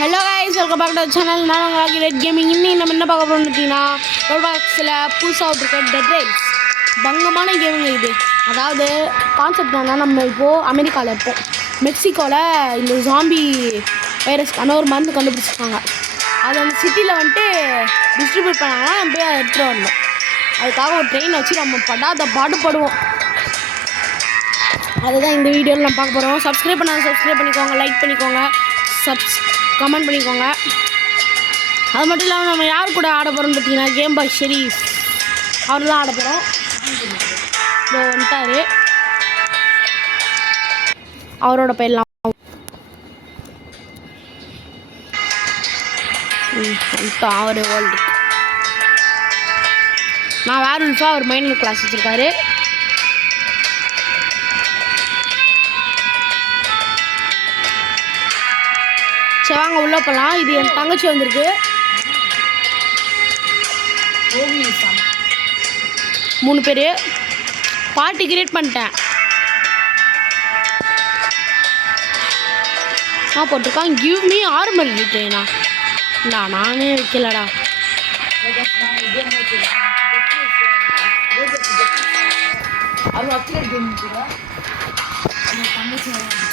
Hello guys, welcome back to the channel. நான் உங்கள் great gaming. இன்னைக்கு நம்ம என்ன பார்க்க போகிறோம்னு பார்த்தீங்கன்னா ரோபாக்ஸில் புதுசாக இருக்க டெட் ரைட்ஸ் பங்கமான கேமுங்க இது. அதாவது கான்செப்ட் என்னன்னா, நம்ம இப்போது அமெரிக்காவில் இருப்போம். மெக்சிகோவில் இந்த ஜாம்பி வைரஸ்க்கான ஒரு மருந்து கண்டுபிடிச்சிருக்காங்க. அது அந்த சிட்டியில் வந்துட்டு டிஸ்ட்ரிபியூட் பண்ணாங்கன்னா நம்ம போய் அதை எடுத்துகிட்டு வரணும். அதுக்காக ஒரு ட்ரெயின் வச்சு நம்ம பாடுபடுவோம். அதுதான் இந்த வீடியோவில் நம்ம பார்க்க போகிறோம். சப்ஸ்கிரைப் பண்ணிக்கோங்க, லைக் பண்ணிக்கோங்க, கமெண்ட் பண்ணிக்கோங்க. அது மட்டும் இல்லாமல் நம்ம யார் கூட ஆட போகிறோம்னு பார்த்தீங்கன்னா கேம் பாய் ஷெரீஃப் அவர் தான் ஆட போகிறோம். இதோ வந்துட்டார், அவரோட போயிடலாம். அவர் வேர்ல்டு நான் வேறு உல்ஃபா அவர் மைண்ட் கிளாஸ் வச்சுருக்காரு. சரி வாங்க உள்ளே போகலாம். இது என் தங்கச்சி வந்திருக்கு. மூணு பேர் பார்ட்டி கிரியேட் பண்ணிட்டேன். நான் போட்டிருக்கான் கிவ் மீ ஆர்மர் ட்ரெயினா. நானே வைக்கலடா.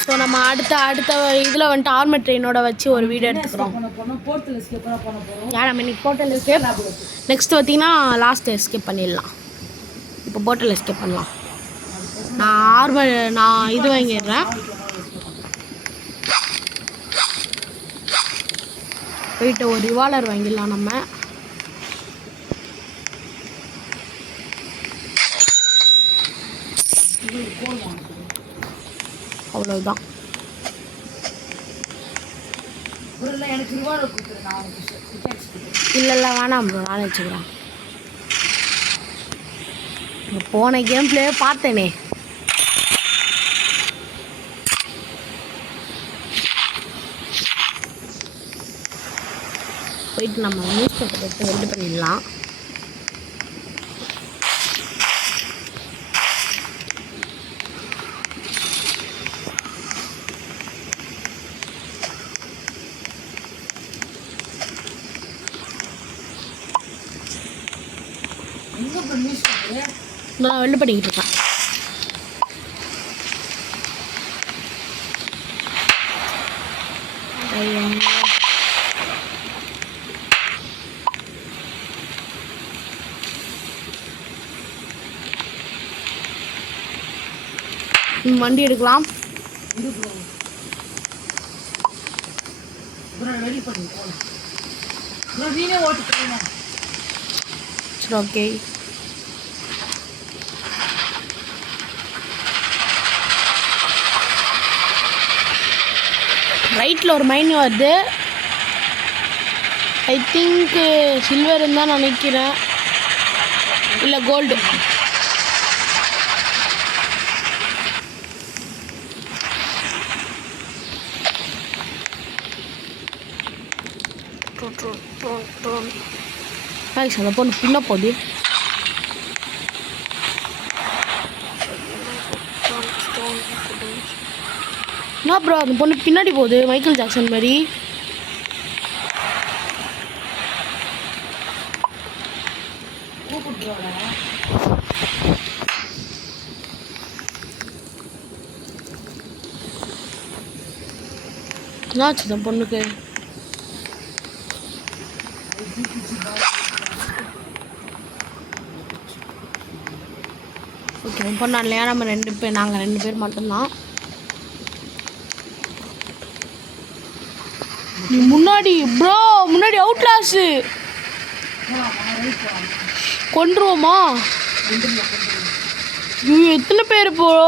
ஸோ நம்ம அடுத்த இதில் வந்துட்டு ஆர்மர் ட்ரெயினோட வச்சு ஒரு வீடியோ எடுத்துக்கிறோம். நம்ம இன்னைக்கு போர்ட்டல் எஸ்கேப், நெக்ஸ்ட் பார்த்தீங்கன்னா லாஸ்ட் எஸ்கேப் பண்ணிடலாம். இப்போ போர்ட்டல் எஸ்கேப் பண்ணலாம். நான் இது வாங்கிடுறேன். போயிட்டு ஒரு ரிவால்வர் வாங்கிடலாம். நம்ம அவ்வளோதான். இல்லை வேணாம் ப்ரோ, நான் வச்சுக்கிறேன். போன கேம் பிளே பார்த்தேனே. போயிட்டு நம்ம நியூஸ் பேப்பர் எடுத்து ரெடி பண்ணிடலாம். நான் வெள்ளை பண்ணிக்கிட்டு இருக்கேன். வண்டி எடுக்கலாம். சரி ஓகே. ரைட்டில் ஒரு மைன் வருது. ஐ திங்க் சில்வர் தான் நினைக்கிறேன், இல்லை கோல்டு. அந்த பொண்ணு பின்ன போகுது. என்ன ப்ரோ அந்த பொண்ணு பின்னாடி போகுது மைக்கேல் ஜாக்சன் மாதிரி. என்னாச்சு அந்த பொண்ணுக்கு? ஓகே பொண்ணு இல்லையா, நம்ம நாங்கள் ரெண்டு பேர் மட்டும்தான். நீ முன்னாடி அவுட்லாஸ் கொண்டுருவோமா? எத்தனை பேர் ப்ரோ?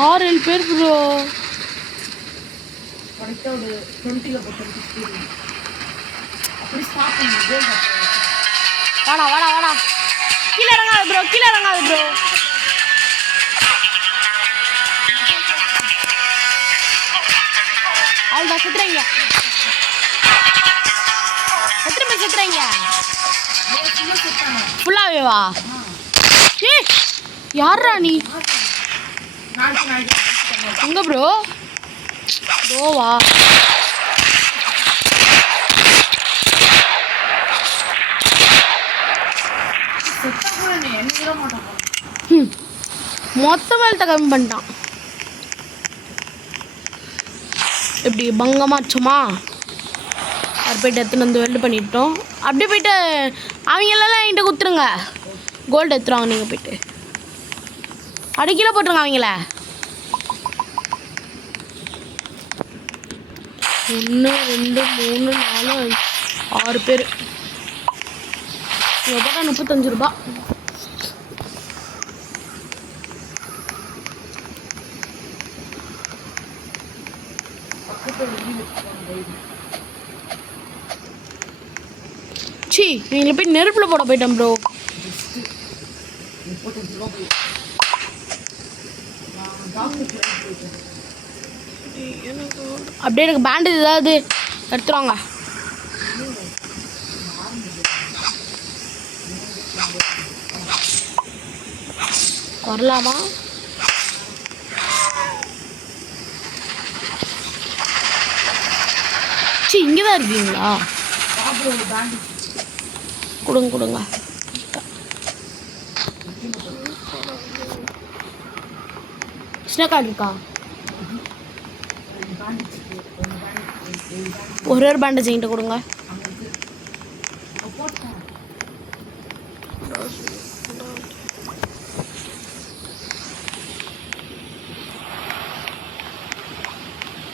6-7 பேர் ப்ரோ. வாடா கீழே இறங்காது ப்ரோ. அதுதான் செத்துறீங்க. எத்தனை பேர் செத்துறீங்க? ஃபுல்லாகவே வா. யாரா நீ? எங்க ப்ரோ? தோவா மொத்த வேலத்தை கம்மி பண்ணிட்டான். எப்படி பங்கமாச்சுமா அது போய்ட்டு எடுத்துன்னு வந்து வெல்டு பண்ணிட்டோம். அப்படியே போய்ட்டு அவங்களெல்லாம் என்கிட்ட கொடுத்துருங்க. கோல்டு எடுத்துருவாங்க. நீங்கள் போய்ட்டு அடிக்கல போட்டுருங்க அவங்கள. 1 2 3 4 6 பேர். இங்கே போட்டால் 35 ரூபா. சி நீங்கள போய் நெருப்பில் போட போயிட்டேன் ப்ரோ. அப்படியே எனக்கு பேண்டேஜ் ஏதாவது எடுத்துருவாங்க. வரலாமா? சி இங்கே தான் இருக்கீங்களா? கொடுங்க கொடுங்க. ஸ்னேக் கார்டு இருக்கா? ஒரு பேண்டேஜ் என்கிட்ட கொடுங்க.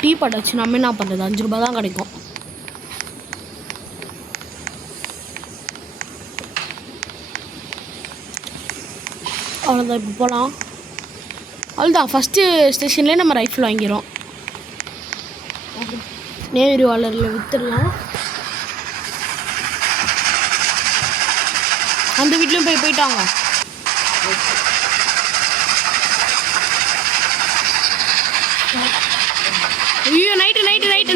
டீ பட்டாச்சு. நம்ம என்ன பண்ணுறது? 5 ரூபா தான் கிடைக்கும். அவ்வளோதான். இப்போ போகலாம். அவ்வளோதான். ஃபஸ்ட்டு ஸ்டேஷன்லேயே நம்ம ரைஃபிள் வாங்கிக்கிறோம். நேரு வாலரில் விற்றுடலாம். அந்த வீட்லேயும் போயிட்டாங்க. ஐயோ நைட்டு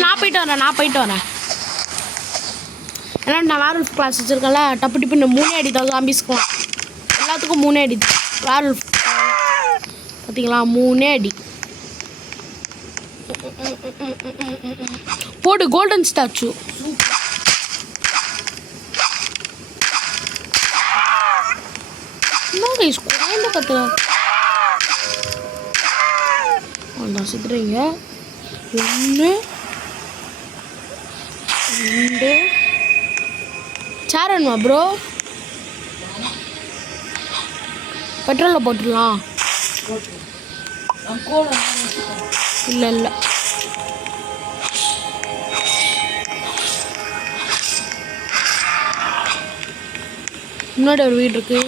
நான் போயிட்டு வரேன். ஏன்னா நான் வேர்வல்ஃப் கிளாஸ் வச்சுருக்கேன்ல. டப்பு டிப்புன்னு 3 அடி தான் ஜாம்பிஸ்க்கலாம். எல்லாத்துக்கும் 3 அடி. வேர்வல்ஃப் பார்த்தீங்களா? 3 அடி போடு. Golden statue. என்ன கைஸ் குறைந்த கத்துற அந்த சித்துறீங்க. 1 2 சேர் வேணுமா ப்ரோ? பெட்ரோலில் போட்டுடலாம். இல்லை முன்னாடி ஒரு வீடு இருக்கு.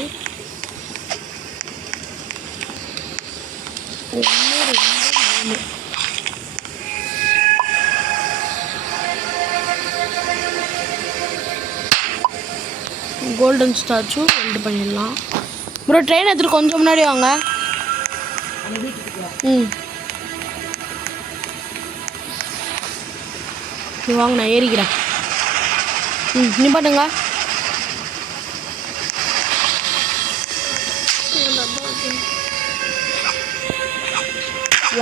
1 2 3 கோல்டன் ஸ்டாச்சு ரெண்டு பண்ணிடலாம். ப்ரோ ட்ரெயின் எடுத்துகிட்டு கொஞ்சம் முன்னாடி வாங்க. நீ வாங்க, நான் ஏறிக்கிறேன். நீ பாட்டுங்க.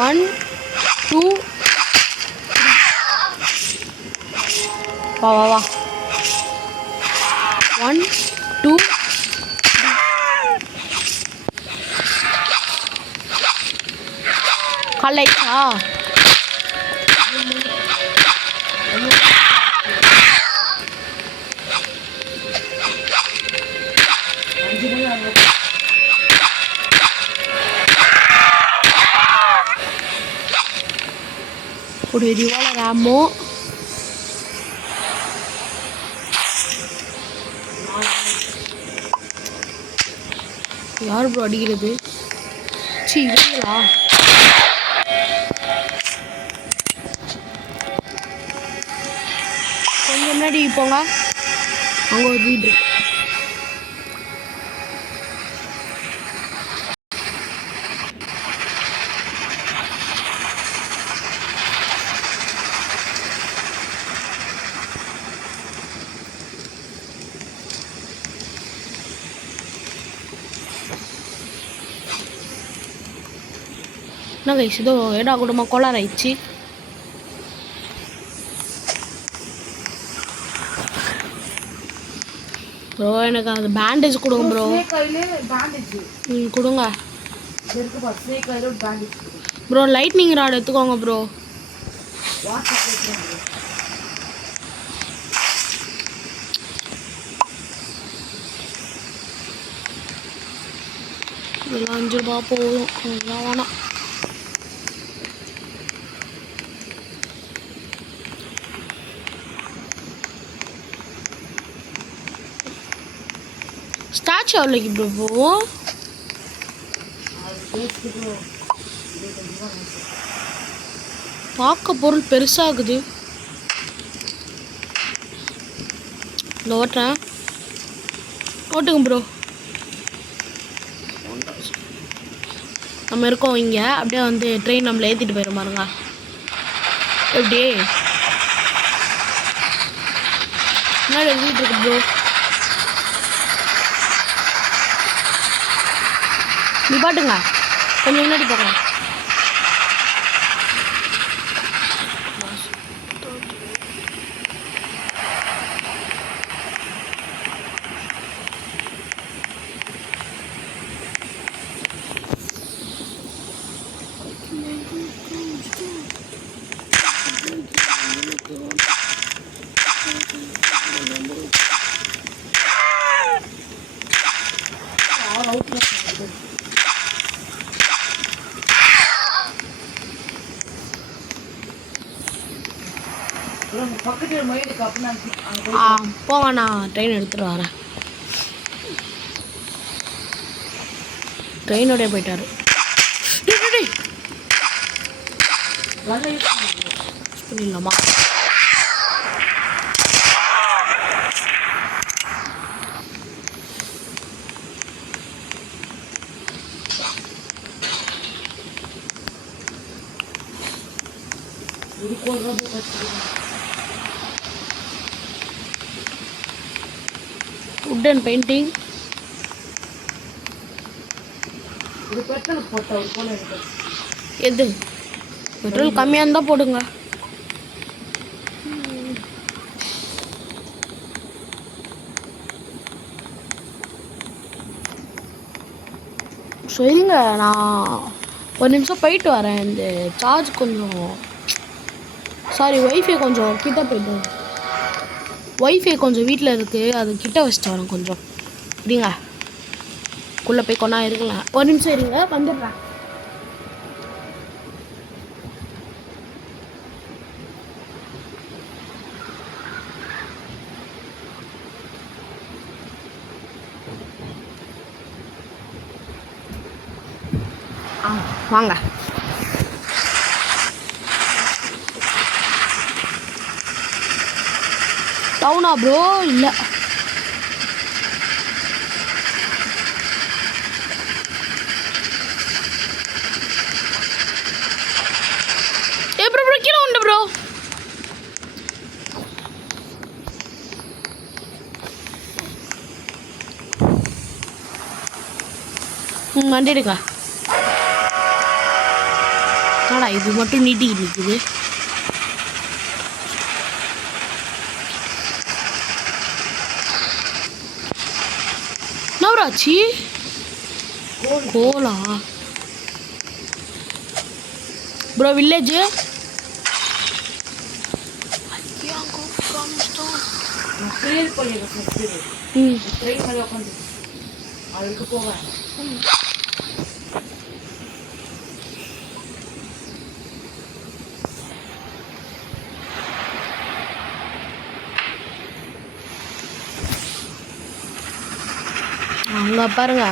ஒன் டூ வா வா வா. 1 2 காலைச்சா? ஒரு ரிவால்வர் ஆமோ. யார் ப்ரோ அடிக்கிறது? சி இல்லைங்களா? கொஞ்சம் முன்னாடி போங்க. அங்கே ஒரு வீடு. என்ன கைஸ், இதோ ஏடா கூடமா கோளாறு ஆயிடுச்சு. ப்ரோ எனக்கு அந்த பேண்டேஜ் கொடுங்க ப்ரோ. கொடுங்க ப்ரோ. லைட்னிங் ராட் எடுத்துக்கோங்க ப்ரோ. இதெல்லாம் 5 ரூபா போதும். அதெல்லாம் வேணாம். ஸ்டாச்சு எவ்வளோக்கு ப்ரோ போவோம்? பார்க்க பொருள் பெருசாகுது. இந்த ஓட்டுறேன். ஓட்டுங்க ப்ரோ. நம்ம இருக்கோம் இங்கே. அப்படியே வந்து ட்ரெயின் நம்மளை ஏற்றிட்டு போயிடும் பாருங்க. எப்படி முன்னாடி எழுதிட்டு இருக்கு ப்ரோ. நிப்பாட்டுங்க. கொஞ்சம் முன்னாடி போங்க. போங்க, நான் ட்ரெயின் எடுத்துகிட்டு வரேன். ட்ரெயினோடய போயிட்டாரு. பண்ணிடலாமா? wood and painting. எது பெட்ரோல் கம்மியாக இருந்தால் போடுங்க. சரிங்க, நான் ஒரு நிமிஷம் போயிட்டு வரேன். இந்த சார்ஜ் கொஞ்சம் வைஃபை கொஞ்சம் கிட்ட போயிட்டு வைஃபை கொஞ்சம் வீட்டில் இருக்குது. அது கிட்ட வச்சுட்டு வரேன். கொஞ்சம் இருங்க, உள்ளே போய் கொண்டா இருக்கலாம். ஒரு நிமிஷம் இருங்க, வந்துடுறேன். வாங்க. டவுனா ப்ரோ? இல்லை, ப்ரோ கீழே உண்டு ப்ரோ. வண்டி எடுக்க. ஆடா இது மட்டும் நீட்டிக்கிட்டு இருக்குது. நவராச்சி கோலா ப்ரோ. வில்லேஜ் அங்கே பாருங்க.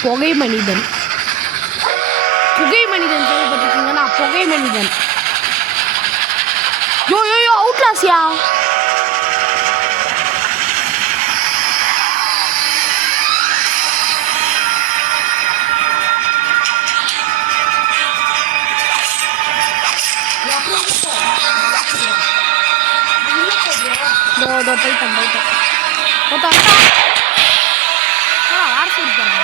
புகை மனிதன் கேள்விப்பட்டிருக்கீங்கன்னா, புகை மனிதன். யோ யோ யோ அவுட்லாஸ்யா. போயிட்டேன். ஆர்சி இருக்காங்க.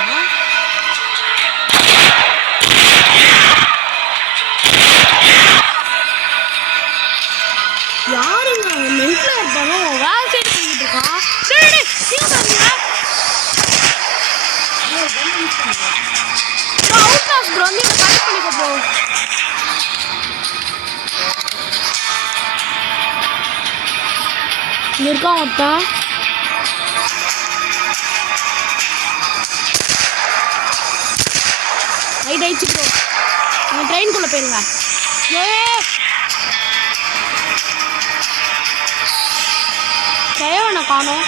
யாருங்க மென்ட்ல இருப்பாங்க? வேலை செய்து இருக்கான். இங்கே இருக்கான் ஒருத்தன். ரைட் ஆயிடுச்சு ப்ரோ. நீங்கள் ட்ரெயின்குள்ளே போயிருங்க. தேவனை காணோம்.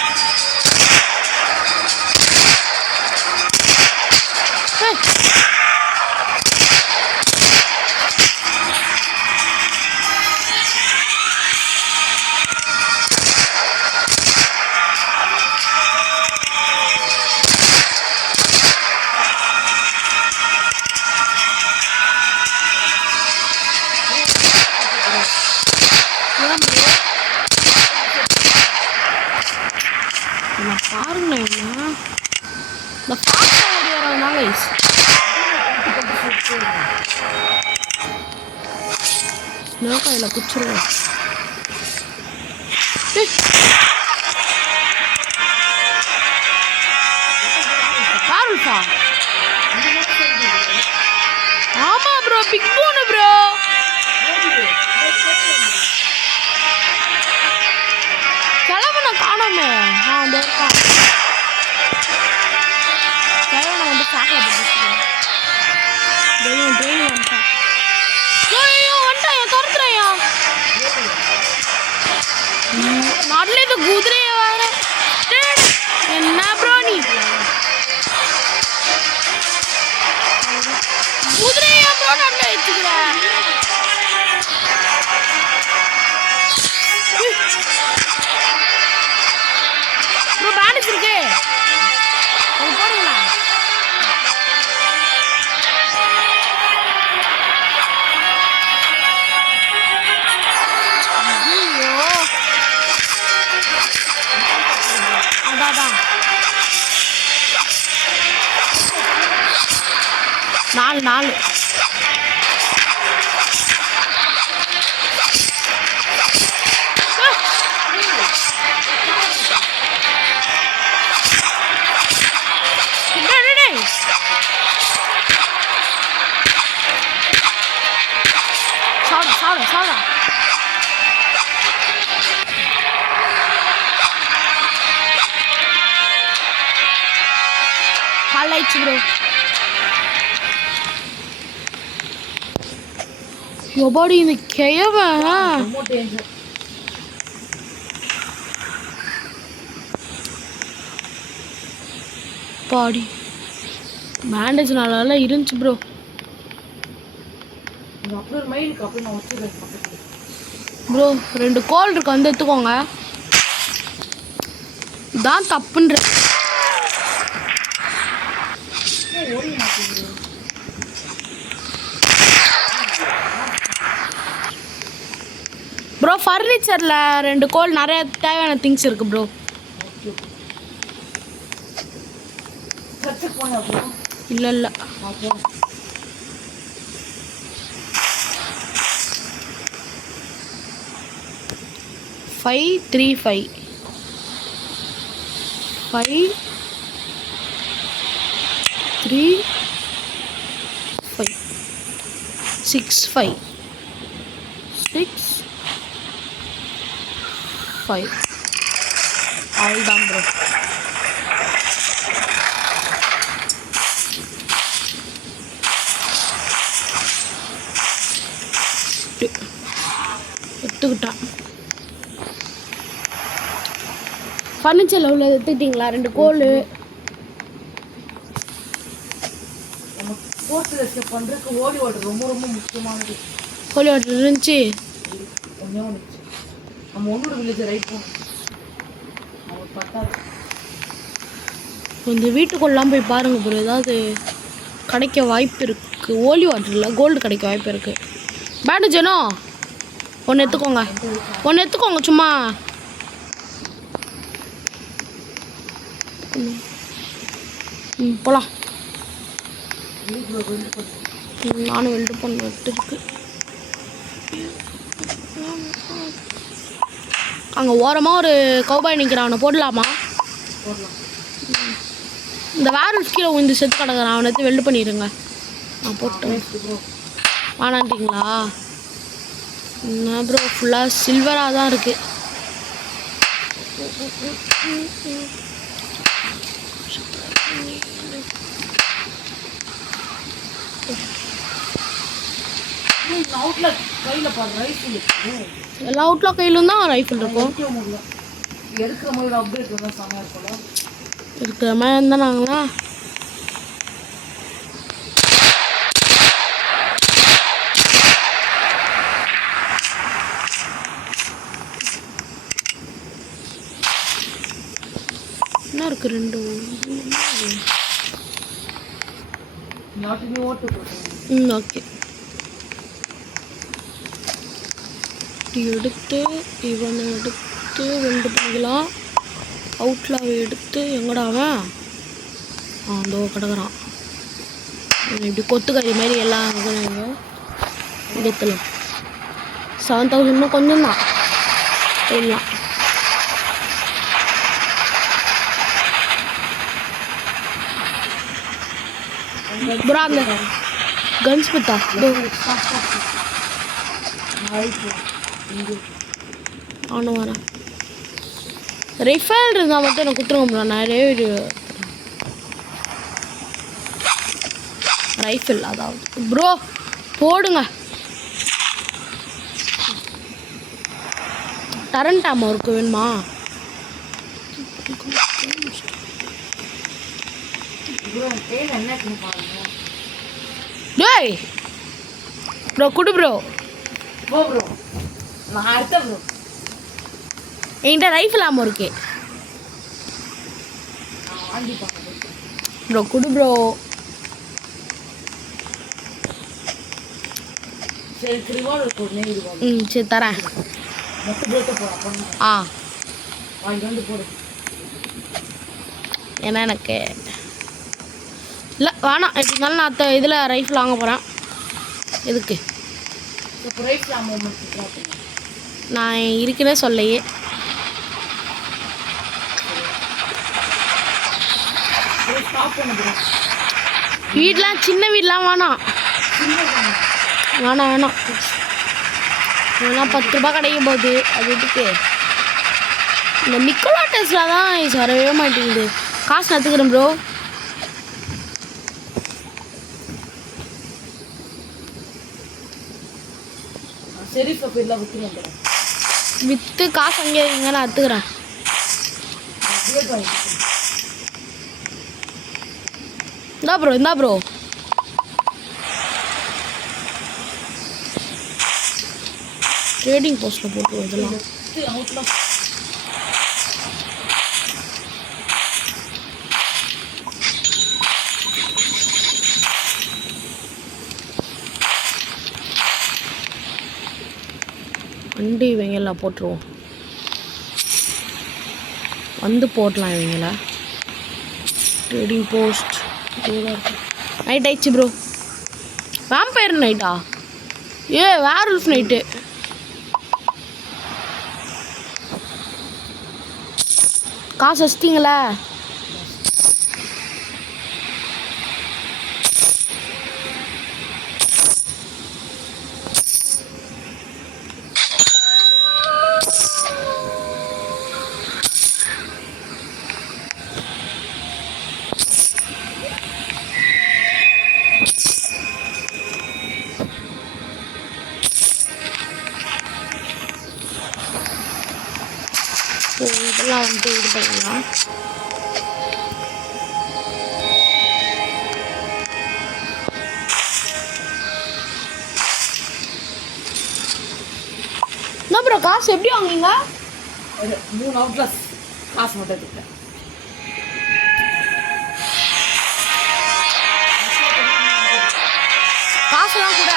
பாருங்க இந்த ஃபாஸ்ட்டாக ஓடி வரவங்க ஸ்னோக்காயில் குச்சிருவோம். பாருப்பா. ஆமா ப்ரோ, பிக் போனு ப்ரோ. கிளம்புன காணோமே. அந்த இருக்கான் கிளம்புன வந்து சாக்கில் போட்டுருக்கேன். ட்ரெயின் வந்துட்டான். வந்துட்டான் என் துரத்துறையா நாட்டில் இது குதிரையை வேற. என்ன ப்ரோ நீ குதிரையா ப்ரோ நாட்டில் வச்சுக்கிற? ப்ரோ பேனிஸ் இருக்கு போடுங்களா? அதான் 4 சாப்பிட காலாயிடுச்சு ப்ரோ. எப்பாடி இந்த கிழவன் பாடி பேண்டேஜ் நல்லா இருந்துச்சு ப்ரோ. ப்ரோ 2 கோல் இருக்கு, வந்து எடுத்துக்கோங்க. தான் தப்புன்ற ப்ரோ. ஃபர்னிச்சரில் 2 கோல் நிறைய தேவையான திங்ஸ் இருக்கு ப்ரோ. இல்லை 535 65 அவ்வளோதான் ப்ரோ. எடுத்துக்கிட்டான். ஃபர்னிச்சரில் உள்ள எடுத்துக்கிட்டீங்களா? 2 கோல் ஹோலி வாட்டர் ரொம்ப முக்கியமானது. ஹோலி வாட்டர் இருந்துச்சு. நம்ம ஒன்னோட வில்லேஜ் ரைட் போகணும். இந்த வீட்டுக்குள்ளலாம் போய் பாருங்கள் ப்ரோ, ஏதாவது கிடைக்க வாய்ப்பு இருக்குது. ஹோலி வாட்டரில் கோல்டு கிடைக்க வாய்ப்பு இருக்குது. பேண்டேஜனோ ஒன்று எடுத்துக்கோங்க சும்மா. போகலாம். நானும் வெல்டு பண்ணிட்டு இருக்கு. அங்கே ஓரமாக ஒரு கௌபாய் நிற்கிறான், அவனை போடலாமா? இந்த வேறு கீழே இந்த செத்து கிடக்குறான், அவனை எடுத்து வெல்டு பண்ணிடுங்க. நான் போட்டேன். வேணான்ட்டிங்களா? என்ன ப்ரோ, ஃபுல்லாக சில்வராக தான் இருக்குது. அவுட்ல கையில பாரு ரைஃபிள் எல்லா அவுட்லாம் கையிலும் தான் ரைஃபிள் இருக்கும். எடுக்கிற மாதிரி அப்டேட் இருந்தா செமையா இருக்கும்ல. இருக்கிற மாதிரி இருந்தால் நாங்களா என்ன இருக்கு ரெண்டு நாட்டுமே ஓட்டு போட்டு. ஓகே. எடுத்து இவனை எடுத்து 2 பண்ணிக்கலாம். அவுட்லாவை எடுத்து எங்கடாவன் அந்த கிடக்குறான். இப்படி கொத்துக்கறி மாதிரி எல்லாம் எடுத்துலாம். 7000 இன்னும் கொஞ்சம் தான் எல்லாம். ப்ரோ அந்த கன்ஸ் பத்தா அவனும் வரேன். ரைஃபிள் இருந்தால் மட்டும் எனக்கு கொடுத்துருங்க ப்ரோ. நிறைய ரைஃபிள் அதாவது ப்ரோ போடுங்க. டரண்ட் ஆமாம் இருக்கு வேணுமா? டேய் ப்ரோ குடு ப்ரோ. போ ப்ரோ நான் அடுத்த ப்ரோ என்கிட்ட ரைஃபிள் ஆமாம் இருக்கு வாங்கி பார்க்க ப்ரோ. குடு ப்ரோ. சரி ரிவால்வர் போடு நேரு. சரி தரேன். மொத்த போட்டு போடா. ஆ வாங்கி வந்து போடு. ஏன்னா எனக்கு இல்லை வேணாம். எப்படி இருந்தாலும் நான் இதில் ரைஃபிள் வாங்க போகிறேன். எதுக்கு நான் இருக்குன்னே சொல்லையே. வீடெலாம் சின்ன வீடெலாம் வேணாம் வேணாம் வேணாம். ஏன்னா 10 ரூபா கிடைக்கும் போகுது. அது எதுக்கு? இந்த நிக்கோலா டெஸ்லா தான் வரவே மாட்டேங்குது. காசு நத்துக்கிறேன் ப்ரோ. விற்று காசு அங்கே இங்கே நான் அத்துக்கிறேன். இந்தா ப்ரோ ட்ரேடிங் போஸ்ட்டில் போட்டு இதெல்லாம் வண்டி இவங்கெல்லாம் போட்டுருவோம். வந்து போடலாம் இவங்கள. ட்ரேடிங் போஸ்ட் நைட் ஆயிடுச்சு ப்ரோ. வேம்பயர் நைட்டா? வேர்வல்ஃப் நைட்டு. காசு வச்சிட்டிங்களா? இதெல்லாம் வந்து இது பண்ணிடலாம். என்ன ப்ரோ காசு எப்படி வாங்குவீங்க? 3 அவுட்லஸ் காசு மட்டும் எடுத்துக்கிட்டேன். காசுலாம் கூட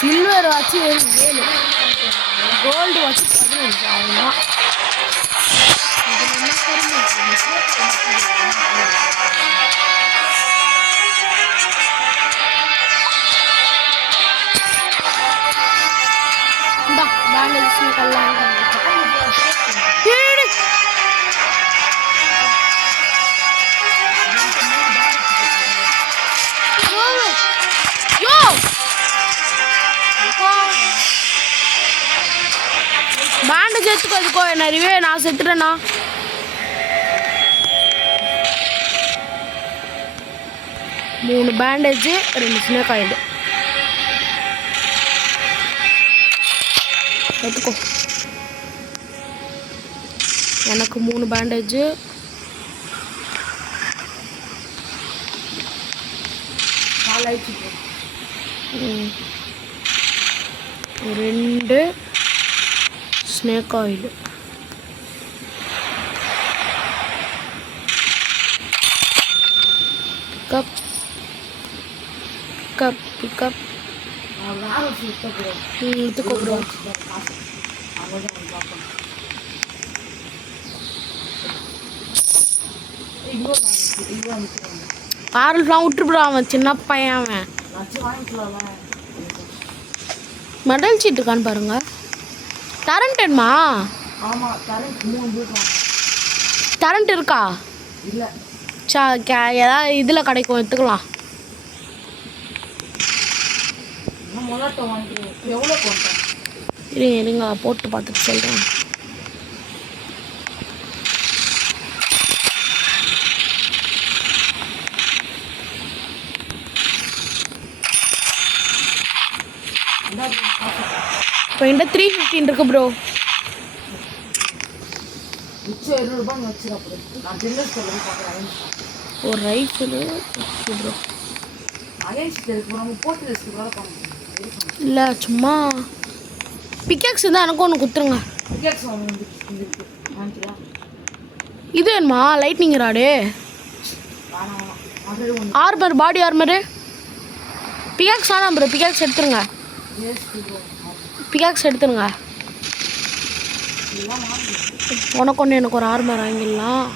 சில்வர் வாட்ச் 7, கோல்டு வாட்ச் 15. அவ்வளோதான். இந்தா பேண்டேஜ் கல்லாம் பேண்டேஜ் எடுத்துக்கோ நிறையவே நான் செத்துட்டேண்ணா. மூணு பேண்டேஜ் 2 சின்ன காயிடு எடுத்துக்கோ. எனக்கு 3 பேண்டேஜ். ரெண்டு snake oil. Pickup pickup pickup எடுத்துக்கோ ப்ரோ. ஆறுலாம் விட்டுருப்பா, அவன் சின்ன பையன். அவன் மெடல் சீட் இருக்கான்னு பாருங்க. டரண்டட்மா? டரண்ட் இருக்கா? ஏதாவது இதில் கிடைக்கும், எடுத்துக்கலாம். இருங்க போட்டு பார்த்துட்டு சொல்கிறேன். இப்போ என்கிட்ட 315 இருக்கு ப்ரோ. ஒரு ரைஃபிள் ப்ரோ. இல்லை சும்மா பிக்கேக்ஸ் தான் எனக்கு ஒன்று கொடுத்துருங்க. இது வேணுமா? லைட்னிங் ராடு, ஆர்மர், பாடி ஆர்மரு. பிக்காக்ஸ் வேணாம் ப்ரோ, பிக்காக்ஸ் எடுத்துருங்க. பிக்காக்ஸ் எடுத்துருங்க. உனக்கு ஒன்று எனக்கு ஒரு ஆர்மர் வாங்கிடலாம்.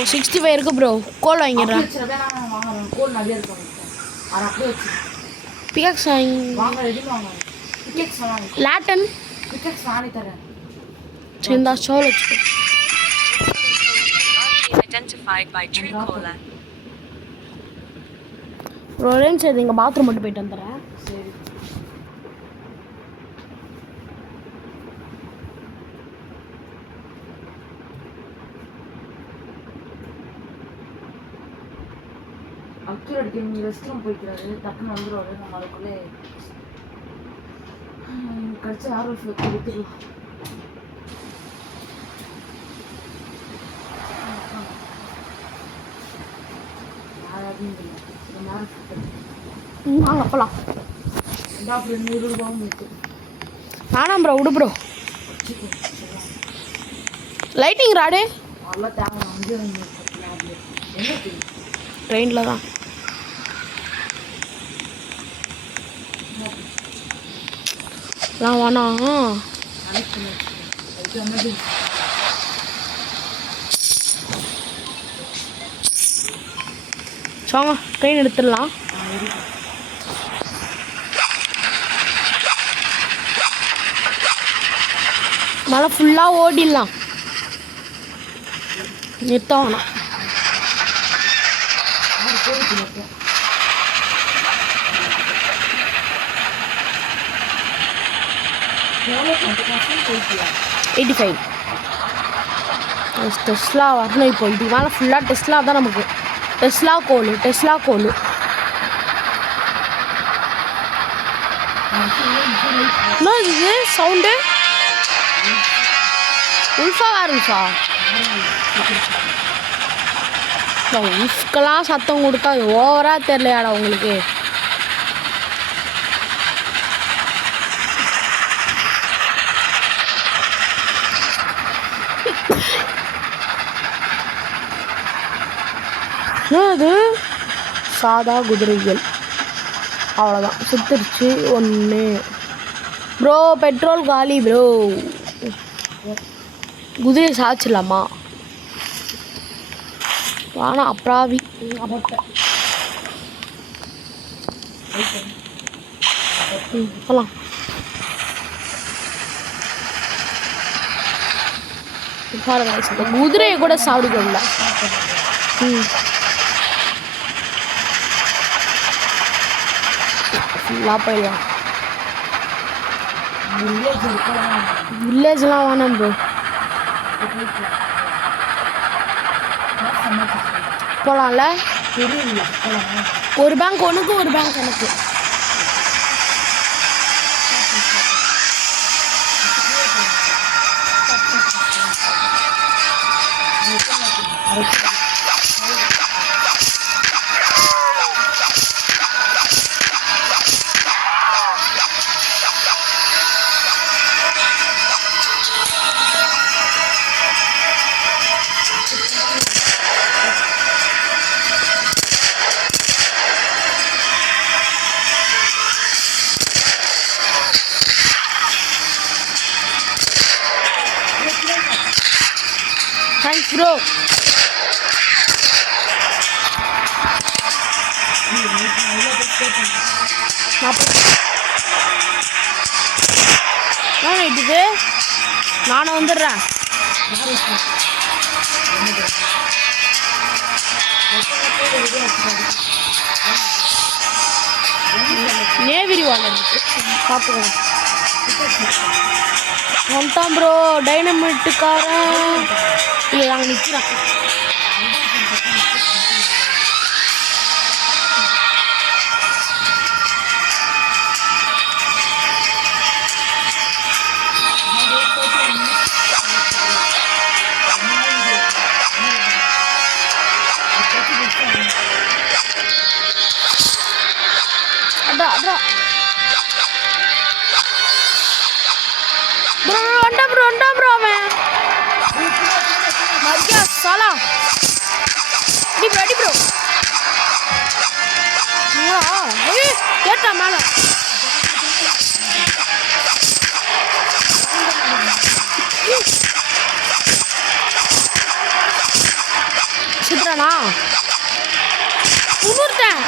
ஓ 65 இருக்கு ப்ரோ. கோல் வாங்கிடுறேன். பிக்காக்ஸ் லேட்டன் இந்த ஷோல் வச்சுக்கோ. ப்ரோ சரி, இங்கே பாத்ரூம் மட்டும் போயிட்டு வந்துடுறேன். அக்யூர் அடிக்க ரெஸ்ட் ரூம் போய்க்கிறாரு, டக்குன்னு வந்துடுவாரு. நம்ம அதுக்குள்ளே கடிச்சு ஆர்வம் விட்டுக்கலாம். வாங்க போகலாம். ₹100 வேணாம் ப்ரோ, விடு ப்ரோ. லைட்டிங் ராடு ட்ரெயினில் தான். வேணாம். வாங்க ட்ரெயின் எடுத்துடலாம். மழை ஃபுல்லாக ஓடிடலாம், நிறுத்த வேணாம். டெஸ்லா வரணும். இப்போ இதுக்கு மேலே ஃபுல்லாக டெஸ்லா தான் நமக்கு. டெஸ்லா கோலு. என்ன இது சவுண்டு? உல்ஃபா வேறு உல்ஃபா. உல்ஃப்கெல்லாம் சத்தம் கொடுத்தா ஓவராக தெரியலையாடா உங்களுக்கு? அது சாதா குதிரைகள். அவ்வளோதான், சுத்திருச்சு ஒன்று. ப்ரோ பெட்ரோல் காலி ப்ரோ. குதிரை சாச்சிடலாமா? ஆனால் அப்ராவி போகலாம். குதிரையை கூட சாப்பிடுக்கல. ஃபுல்லாக போயிடலாம். வில்லேஜ்லாம் வேணாம் ப்ரோ. போகலாம்ல? ஒரு பேங்க் உனக்கு, ஒரு பேங்க் எனக்கு. Thanks bro. இதுக்கு நானும் வந்துடுறேன். நேவிரி வாங்க சாப்பிடுவோம். வந்துட்டான் ப்ரோ டைனமிட்டுக்காரன். இல்லை நாங்கள் நிற்கிறான். அட்ரா அட்ரா ப்ரோ வண்டா ப்ரோ அவன் மரியா சாலா. அடி ப்ரோ கேட்டா மேலே சித்ரானா உணர்த்தேன்.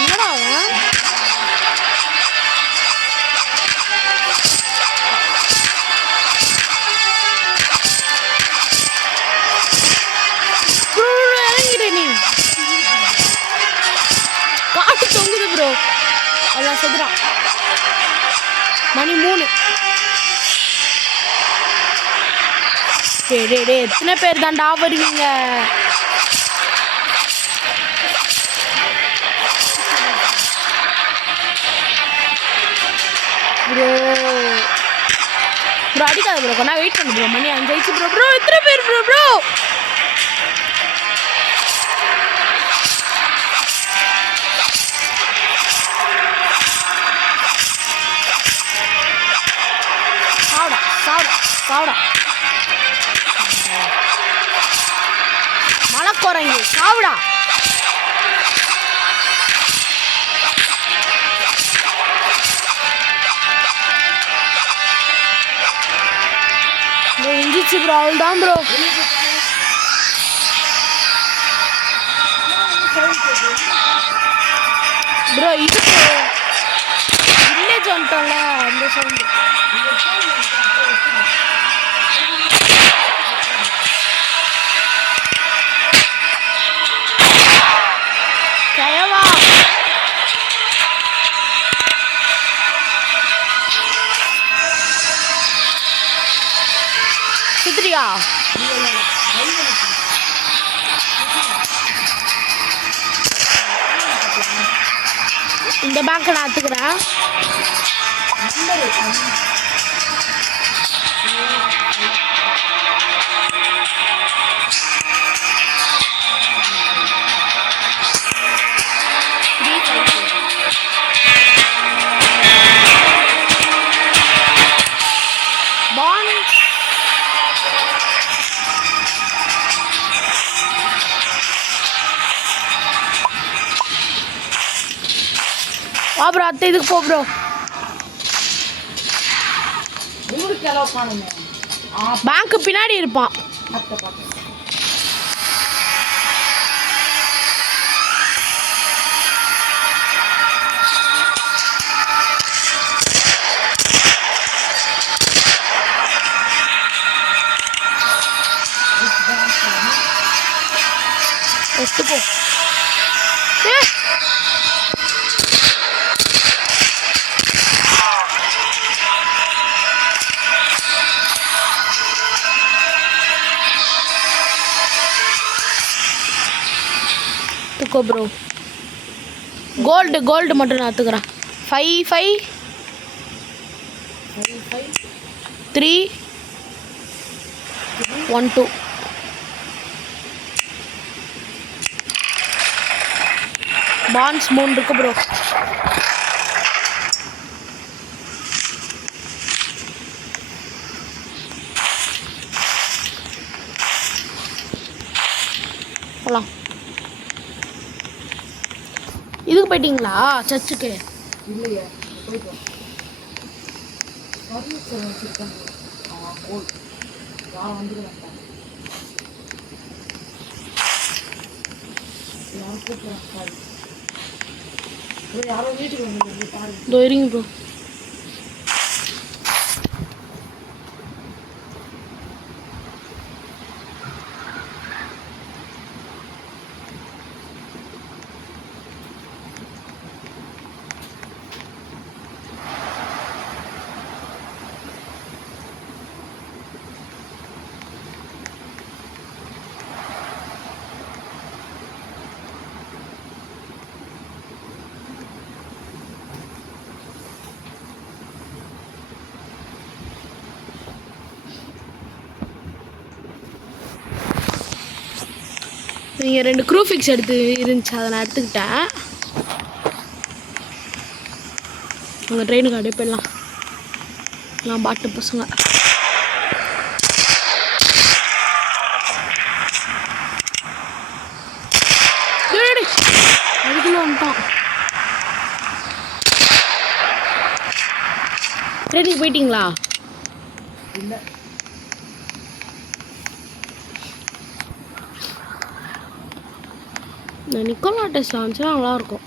என்னடா அவன் இறங்கிடு நீ காட்டு தொங்குது ப்ரோ. அதான் செதுறான். மணி 3. டே எத்தனை பேர் தாண்டா வருவீங்க? ப்ரோ ப்ரோ அடிக்காத ப்ரோ, கொஞ்சம் வெயிட் பண்ணு ப்ரோ. மணி 5 ஆயிடுச்சு ப்ரோ. ப்ரோ எத்தனை பேர் ப்ரோ? ப்ரோ சாவுடா சாவுடா சாவுடா மலை குரங்கு சாவுடா. இஞ்சிச்சு ப்ரோ. அவ்வளோதான் ப்ரோ. ப்ரோ இது வில்லேஜ் வந்துட்டோம்ல அந்த சவுண்டு. கயவா சித்ரியா இந்த பேங்க்கை நான் எடுத்துக்கிறேன். வா ப்ரோ அத்தை இதுக்கு போ ப்ரோ. ஊருக்கு எல்லாம் காணுமே. பேங்க்கு பின்னாடி இருப்பான். அத்தை பார்த்து ஃபஸ்ட்டு போ. துக்கோ ப்ரோ. கோல்டு மட்டும் நான் எடுத்துக்கிறேன். 5 5 3 1 2 பான்ஸ் 3 இருக்கு ப்ரோ. போலாம். இதுக்கு போயிட்டீங்களா சர்ச்சுக்கு? இல்லையே போயிட்டோம். ஃபர்னிச்சர் வச்சுருக்காங்க. கோல் யாரும் வந்துடுவாங்க. யாரும் கூப்பிட்றாங்க சாரி. யாரோ வீட்டுக்கு வந்து பாருங்க. இதோ இருங்க ப்ரோ. நீங்கள் 2 க்ரூஃபிக்ஸ் எடுத்து இருந்துச்சு, அதை நான் எடுத்துக்கிட்டேன். உங்கள் ட்ரெயினுக்கு அப்படியே போயிடலாம். நான் பாட்டு பசங்க அதுக்குள்ளே வந்துட்டான். ட்ரெயினுக்கு போயிட்டீங்களா? இல்லை இந்த நிக்கோலா டெஸ்லா வந்துச்சுன்னா நல்லாயிருக்கும்.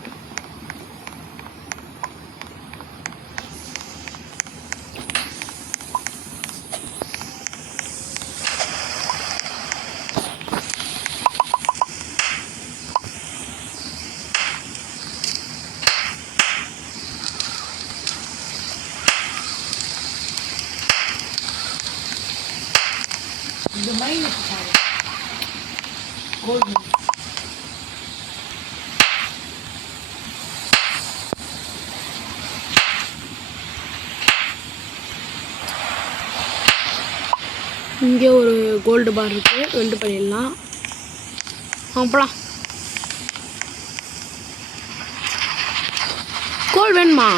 இந்த மைண்ட் பாரு. கோல்டு இங்கே ஒரு கோல்டு பார் இருக்குது, 2 பண்ணிடலாம். போகலாம். கோல்டு வேணுமா?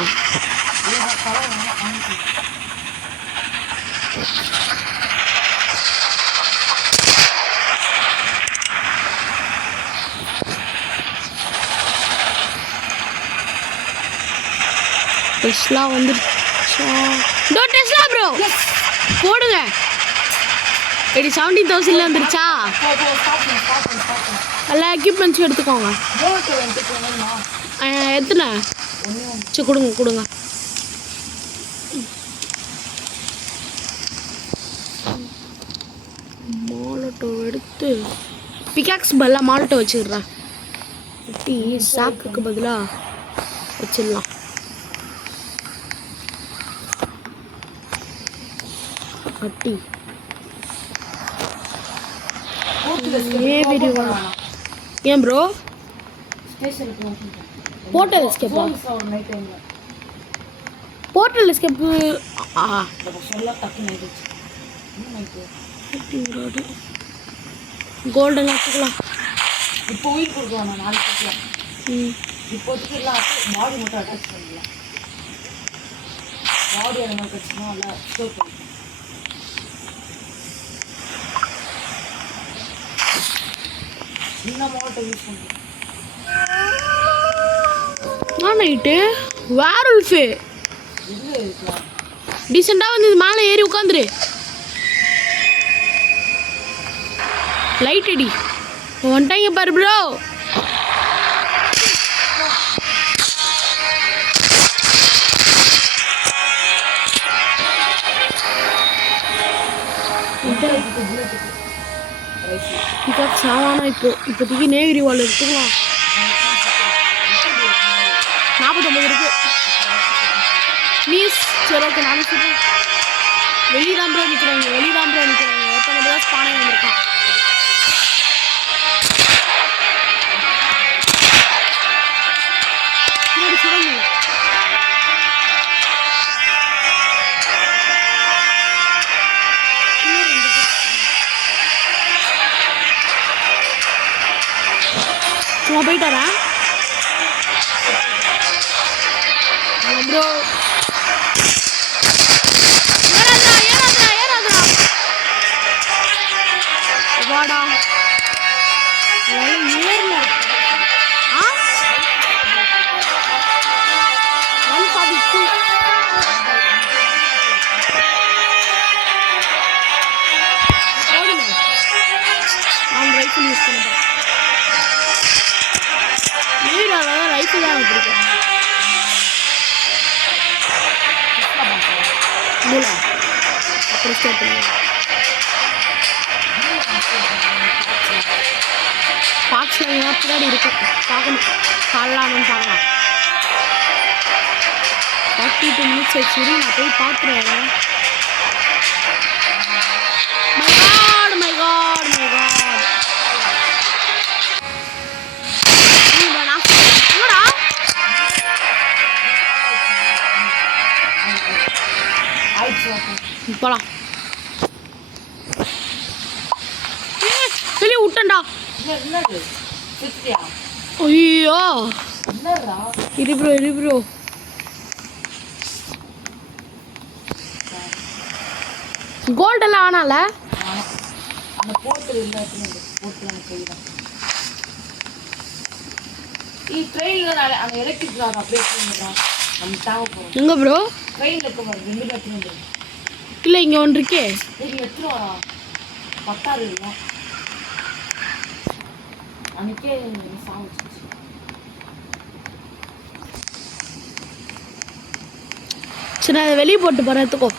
டெஸ்லா வந்துருச்சா? டோ டெஸ்லா ப்ரோ போடுங்க. 17,000 வந்துருச்சா? எல்லா எக்யூப்மெண்ட்ஸும் எடுத்துக்கோங்க. எத்தனை? சரி கொடுங்க. மாலட்டோ எடுத்து பிகாக்ஸ் பதிலாக மாலட்டோ வச்சுக்கிறேன். வெட்டி சாக்குக்கு பதிலாக வச்சிடலாம். கட்டி ஏன் ப்ரோ போர்ட்டல் எஸ்கேப்பா? போர்ட்டல் எஸ்கேப்பு கோல்டன் எடுத்துக்கலாம். இப்போ உயிர் கொடுக்கலாம். நான் நாளைக்கு கொடுக்கலாம். இப்போதைக்கு எல்லாம் பாடி மட்டும் அட்டாச் பண்ணிக்கலாம். பாடி அந்த மாதிரி கட்சினா நல்லா ஸ்டோர் பண்ணிக்கலாம். இன்னும் மோட்டை யூஸ் பண்ணுறேன். நைட்டு வேர்வல்ஃபு எங்கே இருக்கலாம்? டீசெண்டாக வந்து இது மேலே ஏறி உட்காந்துரு. லைட் அடி வந்துட்டாங்க பாரு ப்ரோ. சாமானா இப்போதைக்கு நேகிரி வால் எடுத்துக்கலாம். 49 இருக்கு. ப்ளீஸ் சரி ஓகே நானும் சொல்கிறேன். வெளிதான் ப்ரோ நிற்கிறாங்க. எத்தனை பேர் ஸ்பானே வந்திருக்கான். பின்னாடி சுடங்க. சும்மா போயிட்டு வரேன் ப்ரோ. ஏறாதா வாடா ஏறல. ஆ 142 போடுங்க. நான் ரைஃபிள் யூஸ் பண்ணுறேன். ஏறாதான் ரைஃபிள் தான் பிடிக்கும். மூலா அப்புறம் ஸ்டார்ட் பண்ணுவோம். பாக்ஸில் எங்கன்னா பின்னாடி இருக்கும் பார்க்கணும். காலான்னு பார்க்கலாம். 42 மினிட்ஸ் ஆச்சு. நான் போய் பார்க்குறேன். மை காட் என்னடா போலாம். வெளியே விட்டேன்டா. ஐயோ இரு ப்ரோ. கோல்டெல்லாம் ஆனால எங்க ப்ரோ? இல்லை இங்கே ஒன்று இருக்கே. சரி அதை வெளியே போட்டு போகிறேன். எடுத்துக்கோ.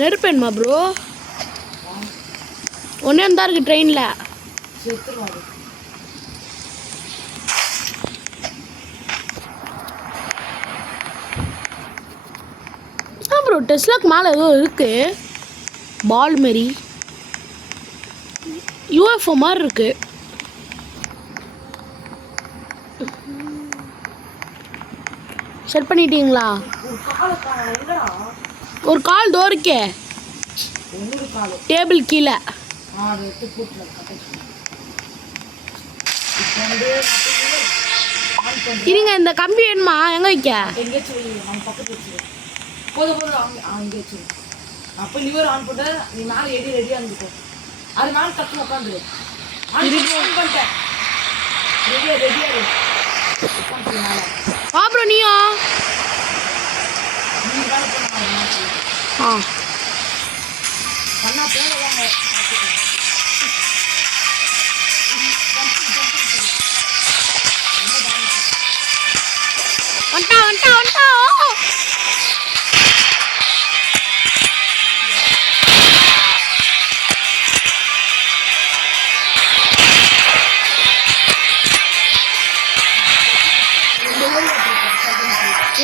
நெருப்பேன்மா ப்ரோ? ஒன்றே தான் இருக்குது ட்ரெயினில். ப்ரோ டெஸ்லாக்கு மேலே ஏதோ இருக்குது பால் மாரி. யூஎஃப்ஓ மாதிரி இருக்கு. செட் பண்ணிட்டீங்களா? ஒரு கால் தோ இருக்கே டேபிள் கீழே. இருங்க இந்த கம்பி வேணுமா? எங்க வைக்க? அப்போ லிவர் ஆன் பண்ண நீ மேலே எடி ரெடியாக இருந்துக்கோ. அது மேலே டக்குன்னு உட்காந்துரு. ஆன் பண்ணிட்டேன். ரெடியாக அப்புறம் நீயும் ஆ பண்ணா போவாங்க. வந்துட்டா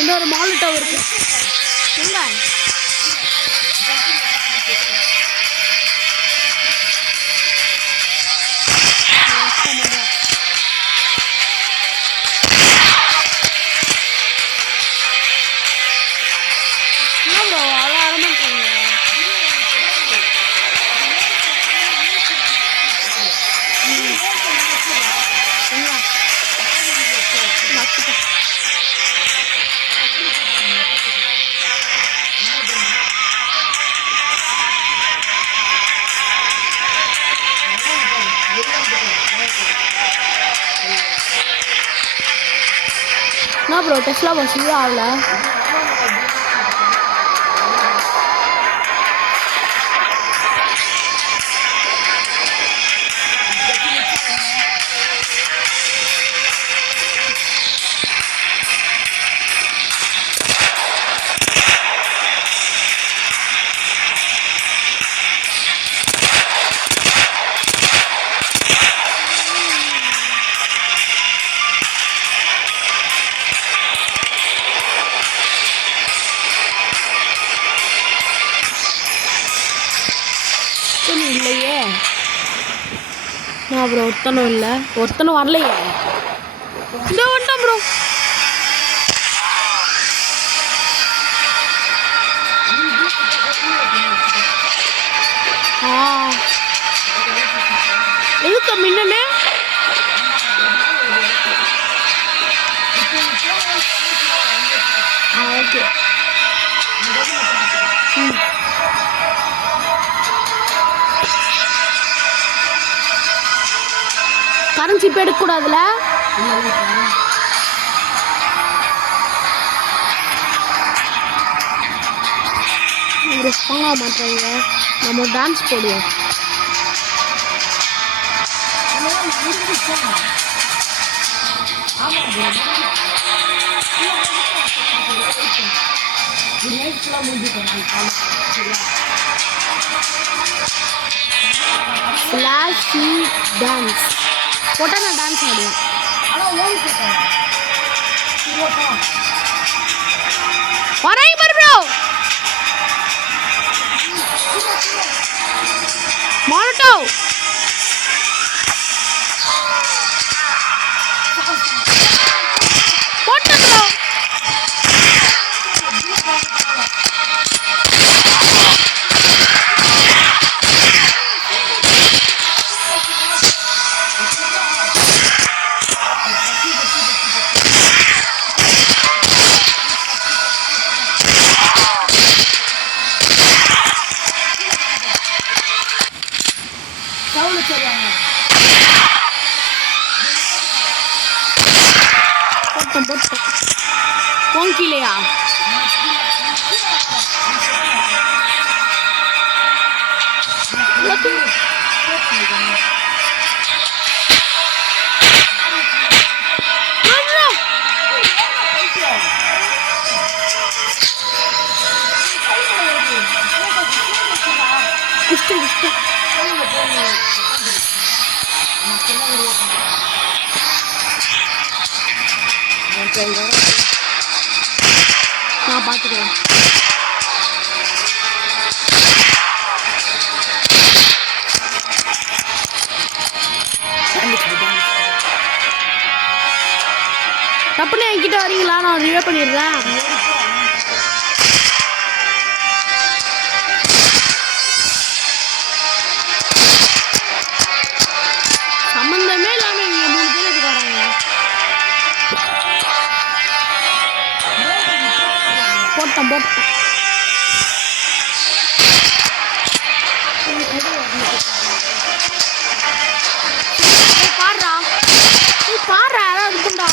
இன்னொரு மால் டவர் இருக்கு. எங்க என்ன ப்ரோ டெஸ்லா பஸ் இது ஆகல. இல்லையே நான் ப்ரோ ஒருத்தனும் இல்லை, ஒருத்தனும் வரலையே. இந்த வந்துட்டான் ப்ரோ. எதுக்கு மின்னனே ஓகே. கரன்சி இப்போ எடுக்கக்கூடாதுல. ரெஸ்பாங்க மாட்டாங்க. நம்ம டான்ஸ் போடுவோம். ஃப்ளாஷி டான்ஸ் போட்டால் நான் டான்ஸ் ஆடுவேன். வராங்க பாரு ப்ரோ. மால்டோ போட்டேன் ப்ரோ. போங்கிலையா நான் பார்த்துக்கிறேன். தப்புன்னு என்கிட்ட வரீங்களா? நான் ரிவே பண்ணிடுறேன். சம்பந்தமே இல்லாம இங்க 3 பேர் எதுக்கு வராங்க? போட்டேன் பாடுறா பாடுறா யாராவது இருக்குண்டா.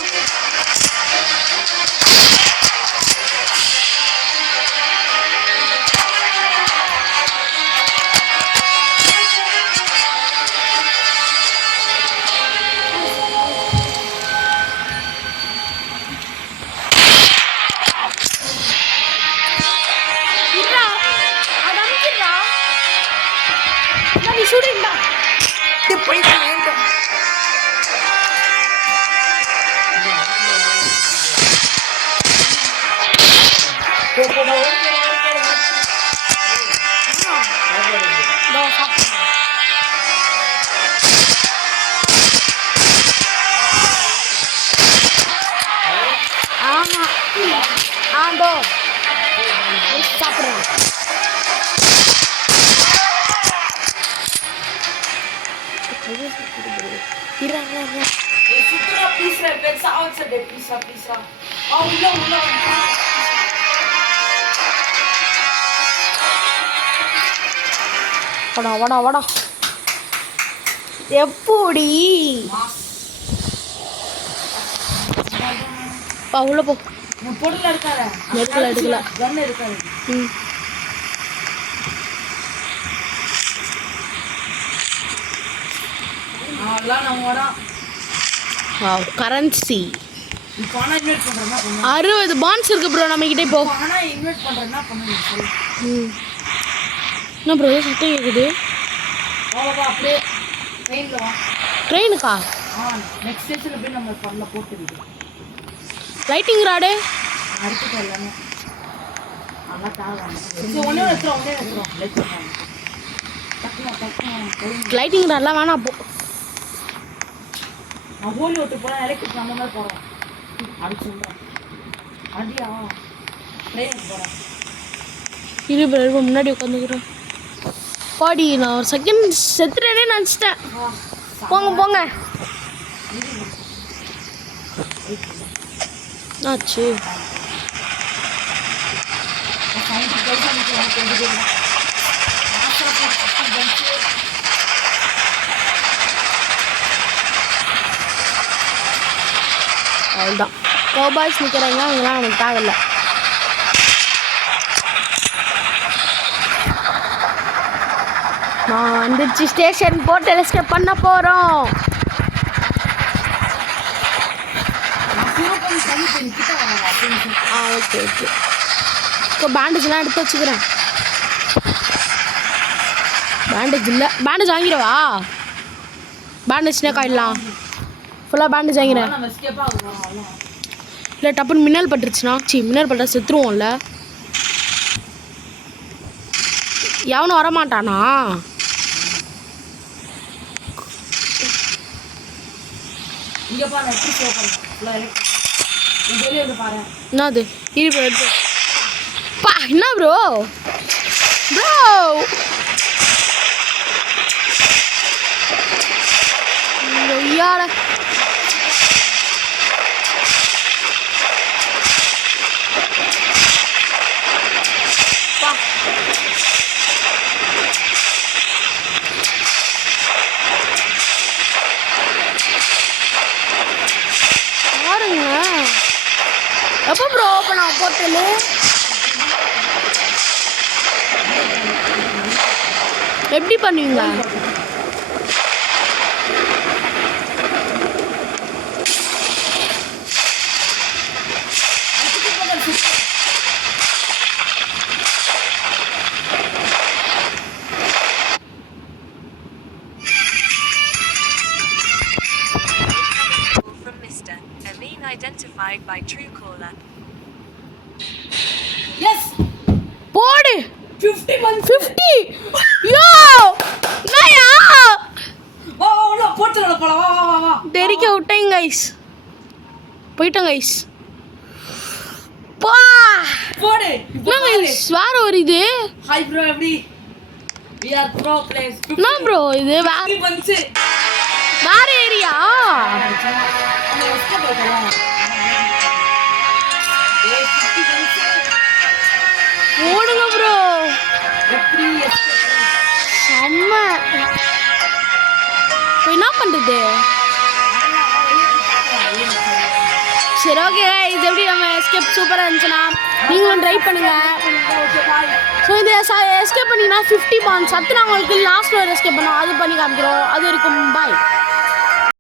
சுடிண்டா போய் வேண்டும். ஆமா ஆண்டோ சாப்பிடுறேன். Ira. ஏய் சுத்துறா ப்ளீஸ் ரா பெருசா ஆவச்ச டே ப்ளீஸ் ரா உள்ள வாடா எப்படி உள்ள போ நான் பொருள் எடுக்காத எடுக்கல கன் எடுக்காத அதெல்லாம் நம்ம வரோம் கரன்சி இப்போ ஆனால் இன்வெஸ்ட் பண்ணுறேன்னா பண்ணுவோம் 60 பாண்ட்ஸ் இருக்கு ப்ரோ நம்ம கிட்ட இப்போ ஆனால் இன்வெஸ்ட் பண்ணுறேன்னா பண்ணுங்க சொல்லு என்ன ப்ரோ சத்தம் கேட்குது அவ்வளோதான் அப்படியே ட்ரெயினில் வா ட்ரெயினுக்கா நெக்ஸ்ட் ஸ்டேஷனில் போய் நம்ம பண்ணல போட்டுருக்கு லைட்டிங் ராடு அடுத்துட்டு எல்லாமே நல்லா தாழ்வாங்க சரி ஒன்றே வைக்கிறோம் லைட் பண்ணுறாங்க டக்குனு லைட்டிங் ராட்லாம் வேணாம் அப்போ நான் ஹோலி ஓட்டு போனால் எலக்ட்ரிக் அந்த மாதிரி போகிறோம் அடிச்சு விட்றேன் அடியா ட்ரெயினுக்கு போகிறேன் இரு ப்ரோ முன்னாடி உட்காந்துக்கிறேன் பாடி நான் ஒரு செகண்ட் செத்துட்டேனே நினச்சிட்டேன் போங்க ஆச்சு அவ்வளோதான் கோபாய்ஸ் நிற்கிறாங்க அவங்களாம் நமக்கு தேவையில்ல நான் வந்துச்சு ஸ்டேஷன் போட்டு எஸ்கேப் பண்ண போகிறோம் ஓகே இப்போ பேண்டேஜ்லாம் எடுத்து வச்சுக்கிறேன் பேண்டேஜ் இல்லை பேண்டேஜ் வாங்கிடவா பேண்டேஜ்னே காயிடலாம் ஃபுல்லாக பேண்டேஜ் வாங்கிறேன் இல்லை டப்புன்னு மின்னல் பட்டுருச்சுண்ணா மின்னல் பட்டா செத்துருவோம்ல எவனும் வரமாட்டானா இங்கே பாரு எப்படி போகிறேன் வெளியே வந்து பாரு என்னது இரு ப்ரோ எடுத்து பா என்ன ப்ரோ ஐயாட பா பாருங்க எப்போ ப்ரோ ஓப்பன் ஆகும் போர்ட்டலு எப்படி பண்ணுவீங்க Identified by Truecaller. Yes. போடு 50 months 50 யோ நயா வா வா போட்டுறல போலாம் வா தெரிக்க விட்டேன் गाइस போய்ட்டோம் गाइस பா போடு நான் ஸ்வார வருது ஹாய் ப்ரோ எப்படி we are pro players நான் ப்ரோ இது 50 months வேற ஏரியா அந்த எஸ்கே போறோம் ஏய் 50 months ஓடுங்க ப்ரோ எப்படி எஸ்கே செம்ம இப்போ என்ன பண்ணுறது சரி ஓகே இது எப்படி நம்ம எஸ்கேப் சூப்பராக இருந்துச்சுன்னா நீங்களும் ட்ரை பண்ணுங்கள் ஸோ இந்த எஸ்கேப் பண்ணிங்கன்னா 50 பாயிண்ட்ஸ் அடுத்து நான் உங்களுக்கு லாஸ்ட்டில் ஒரு எஸ்கேப் பண்ணோம் அது பண்ணி காமிக்கிறோம் அது வரைக்கும் பாய்